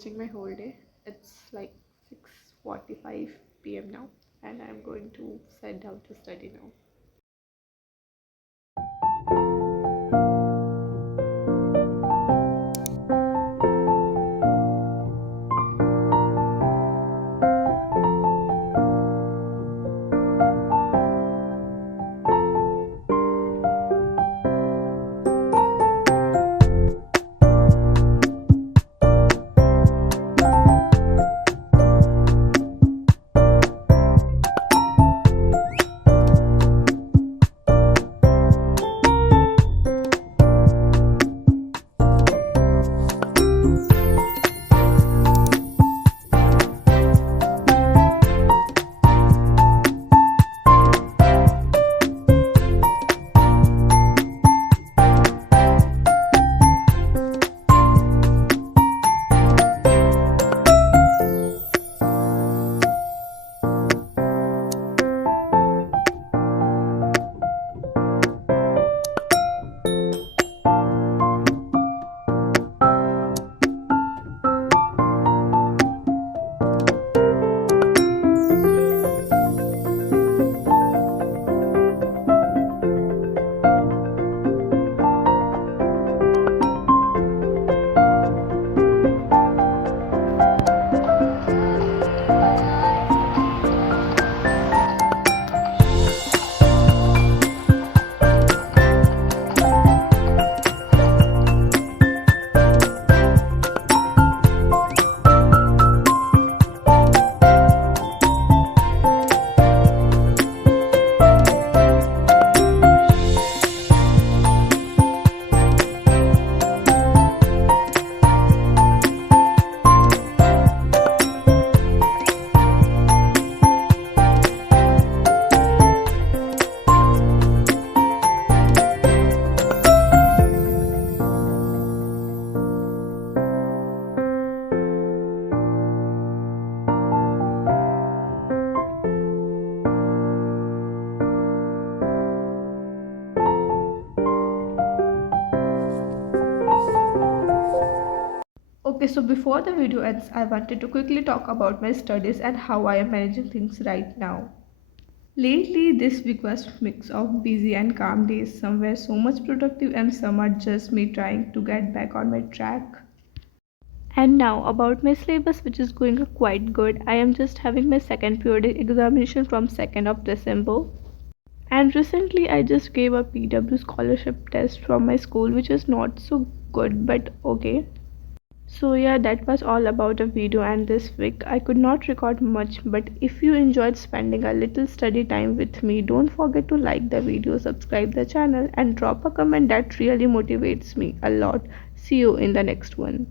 wasting my whole day. It's like 6:45 p.m. now, and I'm going to sit down to study now. Okay, so before the video ends, I wanted to quickly talk about my studies and how I am managing things right now. Lately, this week was a mix of busy and calm days. Some were so much productive and some are just me trying to get back on my track. And now about my syllabus, which is going quite good. I am just having my second periodic examination from 2nd of December. And recently I just gave a PW scholarship test from my school, which is not so good but okay. So yeah, that was all about the video, and this week I could not record much, but if you enjoyed spending a little study time with me, don't forget to like the video, subscribe the channel and drop a comment. That really motivates me a lot. See you in the next one.